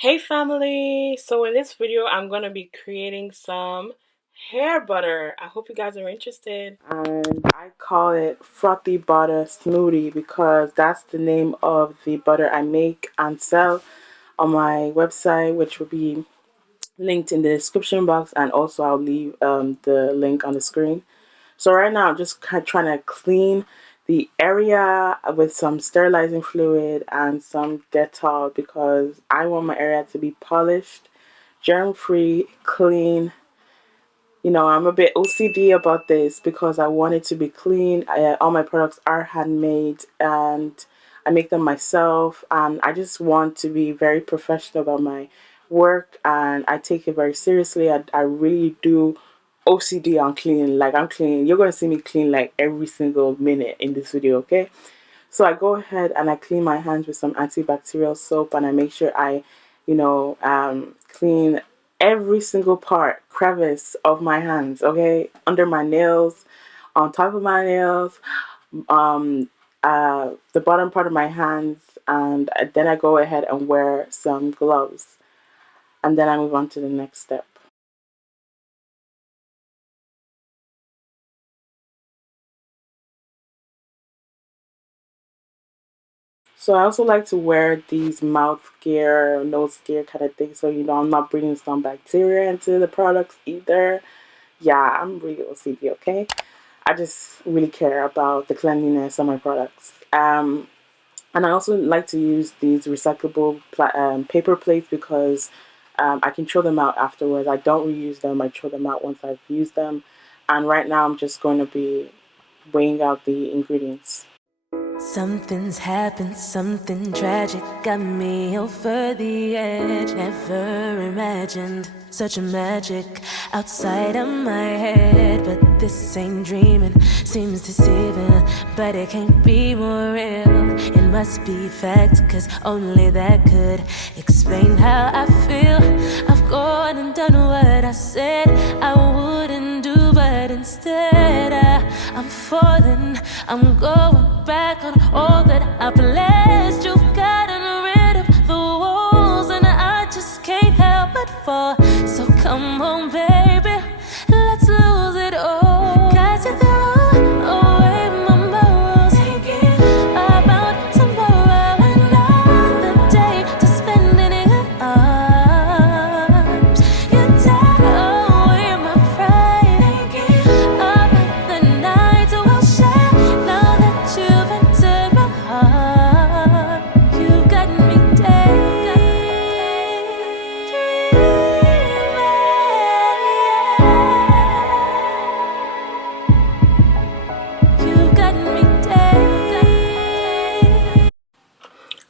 Hey family! So in this video I'm going to be creating some hair butter. I hope you guys are interested. And I call it Frotty Butter Smoothie because that's the name of the butter I make and sell on my website, which will be linked in the description box, and also I'll leave the link on the screen. So right now I'm just trying to clean the area with some sterilizing fluid and some Dettol because I want my area to be polished, germ-free, clean. You know, I'm a bit OCD about this because I want it to be clean. All my products are handmade and I make them myself, and I just want to be very professional about my work, and I take it very seriously. I really do OCD on cleaning. Like, I'm cleaning. You're going to see me clean like every single minute in this video, okay? So I go ahead and I clean my hands with some antibacterial soap, and I make sure I, clean every single part, crevice of my hands, okay? Under my nails, on top of my nails, the bottom part of my hands, and then I go ahead and wear some gloves. And then I move on to the next step. So I also like to wear these mouth gear, nose gear kind of thing, so I'm not bringing some bacteria into the products either. Yeah, I'm really OCD, okay? I just really care about the cleanliness of my products. And I also like to use these recyclable paper plates because I can throw them out afterwards. I don't reuse them. I throw them out once I've used them. And right now I'm just going to be weighing out the ingredients. Something's happened, something tragic got me over the edge. Never imagined such a magic outside of my head. But this ain't dreaming, seems deceiving, but it can't be more real. It must be fact, cause only that could explain how I feel. I've gone and done what I said I wouldn't do, but instead I'm falling, I'm going back on all that I pledged. You've gotten rid of the walls, and I just can't help but fall. So come on, baby, let's lose it all. Cause you threw away my morals, thinking about tomorrow and not the day to spend in your arms. You take away my pride, thinking about the nights we'll share. Now that you've entered my heart, you got me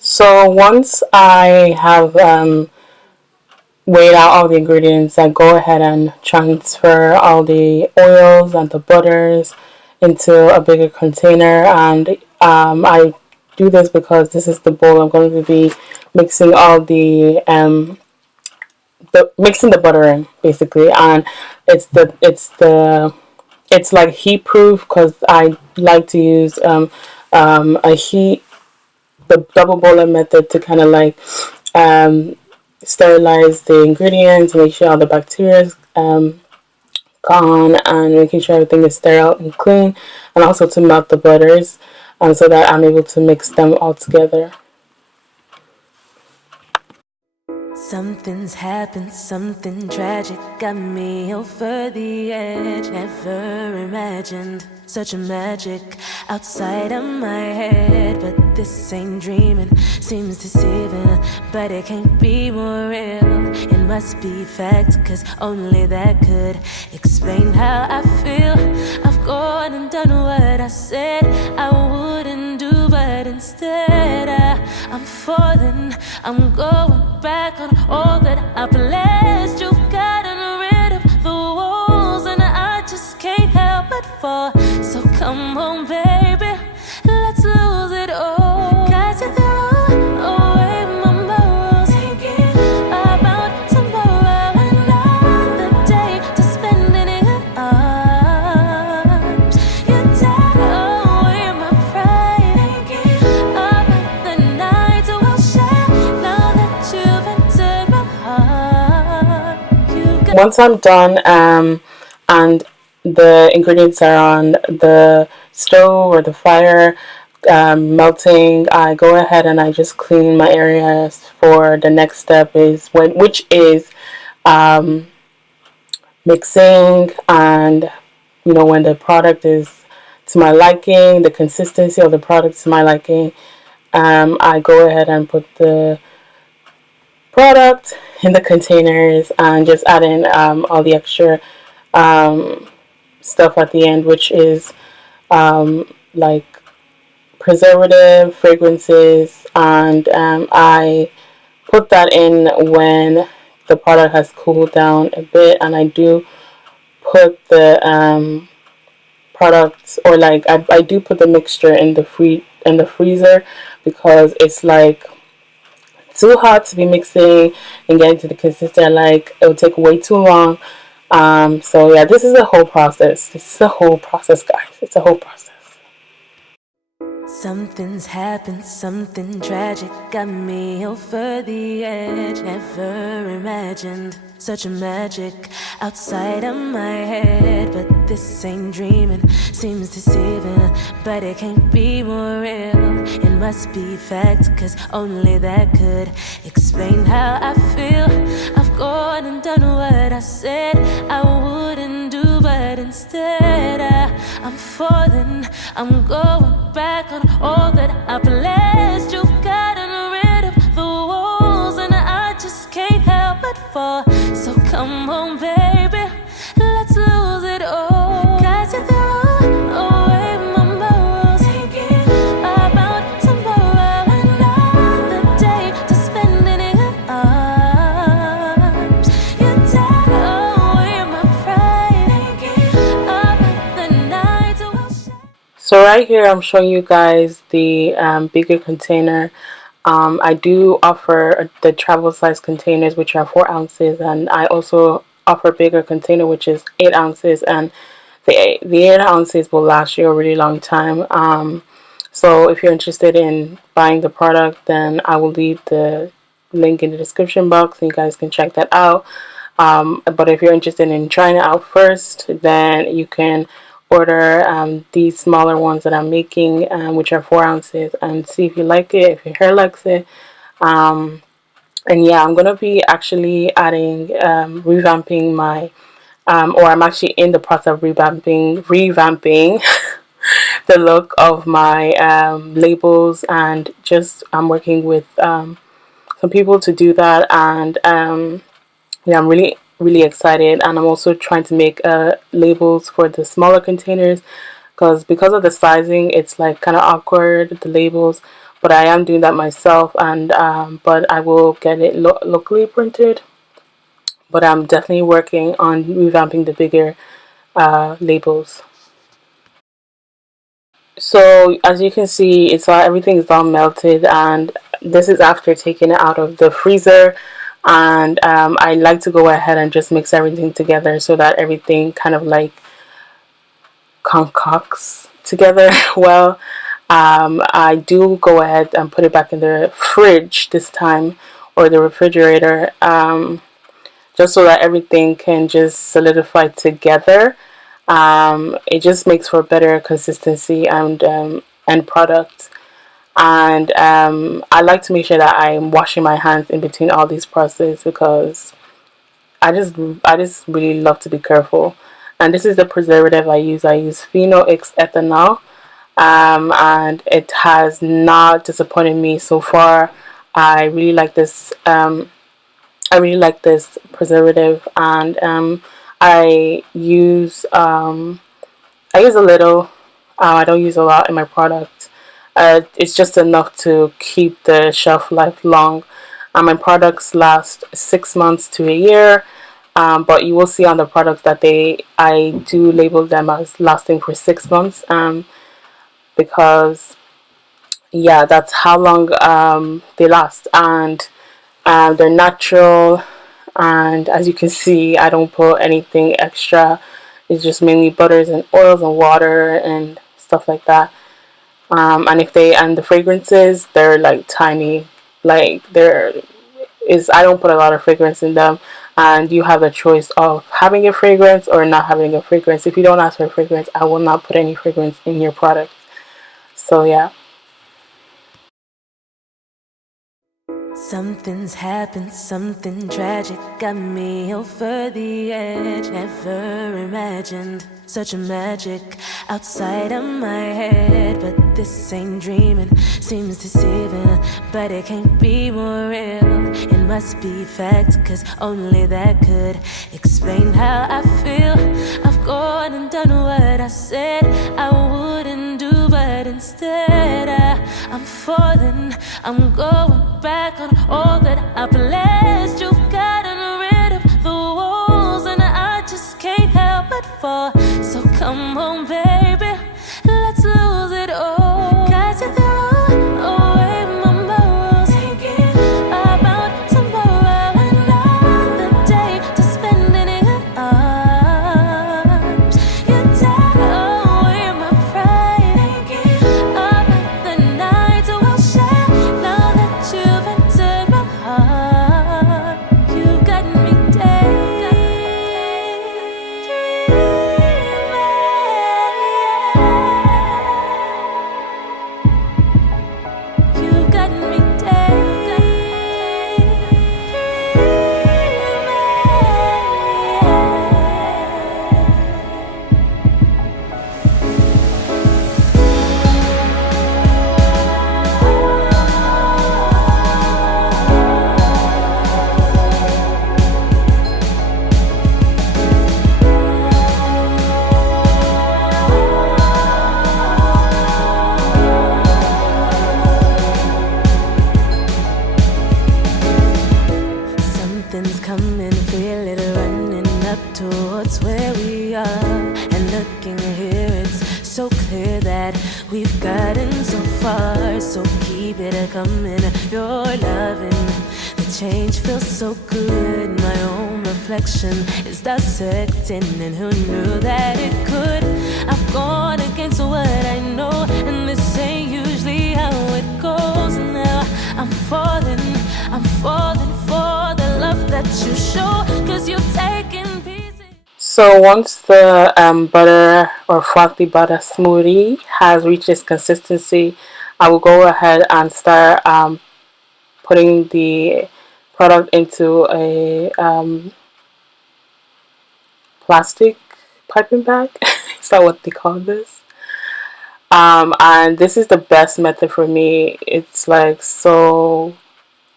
So once I have weighed out all the ingredients, I go ahead and transfer all the oils and the butters into a bigger container, and I do this because this is the bowl I'm going to be mixing all mixing the butter in, basically. And it's like heat proof because I like to use a heat the double boiler method to kind of like sterilize the ingredients, make sure all the bacteria is gone, and making sure everything is sterile and clean, and also to melt the butters so that I'm able to mix them all together. Something's happened, something tragic got me over the edge. Never imagined such a magic outside of my head. But this ain't dreaming, seems deceiving, but it can't be more real. It must be fact, cause only that could explain how I feel. I've gone and done what I said I wouldn't do, but instead I'm falling, I'm going back on all that I pledged. You've gotten rid of the walls, and I just can't help but fall. So come on, baby, let's lose it all. Cause you threw away my morals, thinking about tomorrow and not the day to spend in your arms. You take away my pride, thinking about the nights we'll share. Now that you've entered once I'm done and the ingredients are on the stove or the fire melting, I go ahead and I just clean my areas for the next step, is which is um, mixing. And when the product is to my liking, the consistency of the product to my liking, I go ahead and put the product in the containers and just add in all the extra um, stuff at the end, which is like preservative, fragrances, and I put that in when the product has cooled down a bit. And I do put the products, or like I do put the mixture in the freezer, because it's like too hot to be mixing and getting to the consistency. Like, it would take way too long. So yeah, this is a whole process. This is a whole process, guys. It's a whole process. Something's happened, something tragic got me over the edge. Never imagined such a magic outside of my head. But this ain't dreaming, seems deceiving, but it can't be more real. It must be fact, cause only that could explain how I feel. I've gone and done what I said I wouldn't do, but instead I'm falling, I'm going back on all that I pledged. You've gotten rid of the walls, and I just can't help but fall. So come on, baby, let's lose it all. Cause you threw away my morals, thinking about tomorrow, another day to spend in your arms. You take away my pride, thinking about the nights we'll share. So right here, I'm showing you guys the bigger container. I do offer the travel size containers, which are 4 ounces, and I also offer bigger container, which is 8 ounces, and the 8 ounces will last you a really long time. So if you're interested in buying the product, then I will leave the link in the description box, and you guys can check that out. But if you're interested in trying it out first, then you can order these smaller ones that I'm making, which are 4 ounces, and see if you like it, if your hair likes it. And yeah, I'm gonna be actually adding revamping my or I'm actually in the process of revamping the look of my labels, and just I'm working with some people to do that. And yeah, I'm really excited. And I'm also trying to make labels for the smaller containers, because of the sizing, it's like kind of awkward, the labels. But I am doing that myself, and but I will get it locally printed. But I'm definitely working on revamping the bigger labels. So as you can see, it's all, everything is all melted, and this is after taking it out of the freezer. And I like to go ahead and just mix everything together so that everything kind of like concocts together well. I do go ahead and put it back in the fridge this time, or the refrigerator, just so that everything can just solidify together. It just makes for better consistency and end product. And I like to make sure that I'm washing my hands in between all these processes, because I just really love to be careful. And this is the preservative I use. I use phenol X ethanol, and it has not disappointed me so far. I really like this. I really like this preservative, and I use a little. I don't use a lot in my product. It's just enough to keep the shelf life long. My products last 6 months to a year, but you will see on the products that I do label them as lasting for 6 months, because yeah, that's how long they last. And they're natural, and as you can see, I don't put anything extra. It's just mainly butters and oils and water and stuff like that. And the fragrances, they're like tiny. Like, I don't put a lot of fragrance in them. and you have a choice of having a fragrance or not having a fragrance. If you don't ask for a fragrance, I will not put any fragrance in your product. So yeah. Something's happened, something tragic got me over the edge. Never imagined such a magic outside of my head. But this ain't dreaming, seems deceiving, but it can't be more real. It must be fact, cause only that could explain how I feel. I've gone and done what I said I wouldn't do, but instead I'm falling, I'm going back on all that I pledged. You've gotten rid of the walls, and I just can't help but fall. So come on, baby, let's lose it all. Cause you threw away my morals, thinking about tomorrow and not the day to spend in your arms. You take away my pride, thinking about the nights we'll share. Now that you've entered my heart, you got me daydreaming. You got me Something's coming, feel it running up towards where we are. And looking here, it's so clear that we've gotten so far. So keep it coming, you're loving. The change feels so good. My own reflection is dissecting, and who knew that it could? I've gone against what I know, and this ain't usually how it goes. Now I'm falling for the love that you show, cause you've taken pieces. So once the butter or frothy butter smoothie has reached its consistency, I will go ahead and start putting the product into a plastic piping bag. Is that what they call this? And this is the best method for me. It's like so,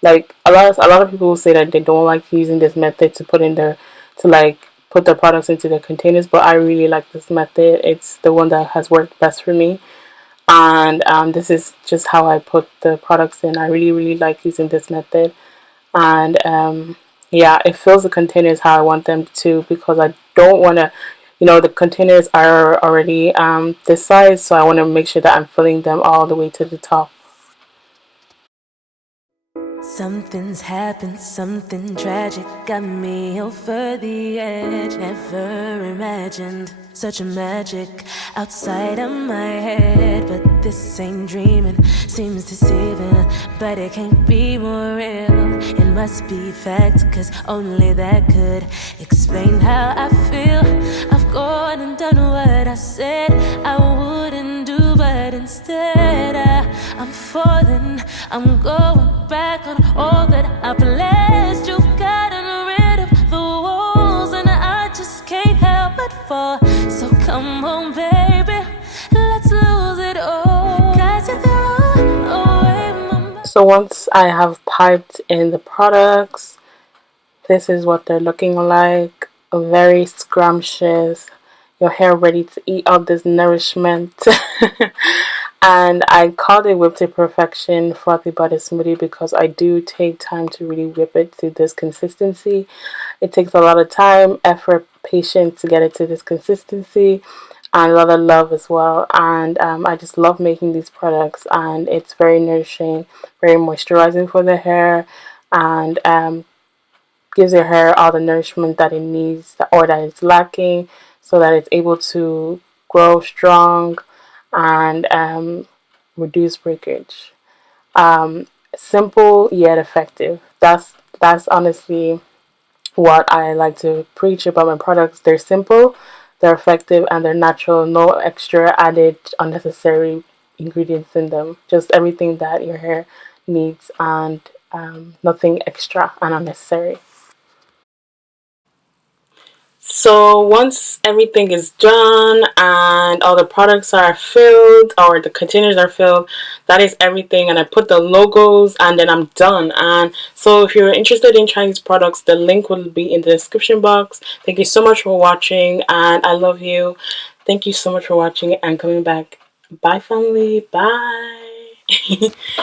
like a lot of people will say that they don't like using this method to put in their to like put their products into their containers, but I really like this method. It's the one that has worked best for me, and this is just how I put the products in. I really like using this method, and yeah, it fills the containers how I want them to, because I don't want to, the containers are already this size, so I want to make sure that I'm filling them all the way to the top. Something's happened, something tragic got me over the edge. Never imagined such a magic outside of my head. But this ain't dreaming, seems deceiving, but it can't be more real. It must be fact, cause only that could explain how I feel. I've gone and done what I said I wouldn't do, but instead I'm falling, I'm going back on all that I pledged. You've gotten rid of the walls, and I just can't help but fall. So come on, baby, let's lose it all. Cause you threw away my... So once I have piped in the products, this is what they're looking like. Very scrumptious. Your hair ready to eat all this nourishment. And I called it Whipped to Perfection Frothy Butter Smoothie because I do take time to really whip it to this consistency. It takes a lot of time, effort, patience to get it to this consistency, and a lot of love as well. And I just love making these products, and it's very nourishing, very moisturizing for the hair, and gives your hair all the nourishment that it needs or that it's lacking, so that it's able to grow strong and reduce breakage. Simple yet effective. That's honestly what I like to preach about my products. They're simple, they're effective, and they're natural. No extra added unnecessary ingredients in them. Just everything that your hair needs, and nothing extra and unnecessary. So once everything is done and all the products are filled or the containers are filled, that is everything. And I put the logos and then I'm done. And so if you're interested in trying these products, the link will be in the description box. Thank you so much for watching, and I love you. Thank you so much for watching and coming back. Bye, family. Bye.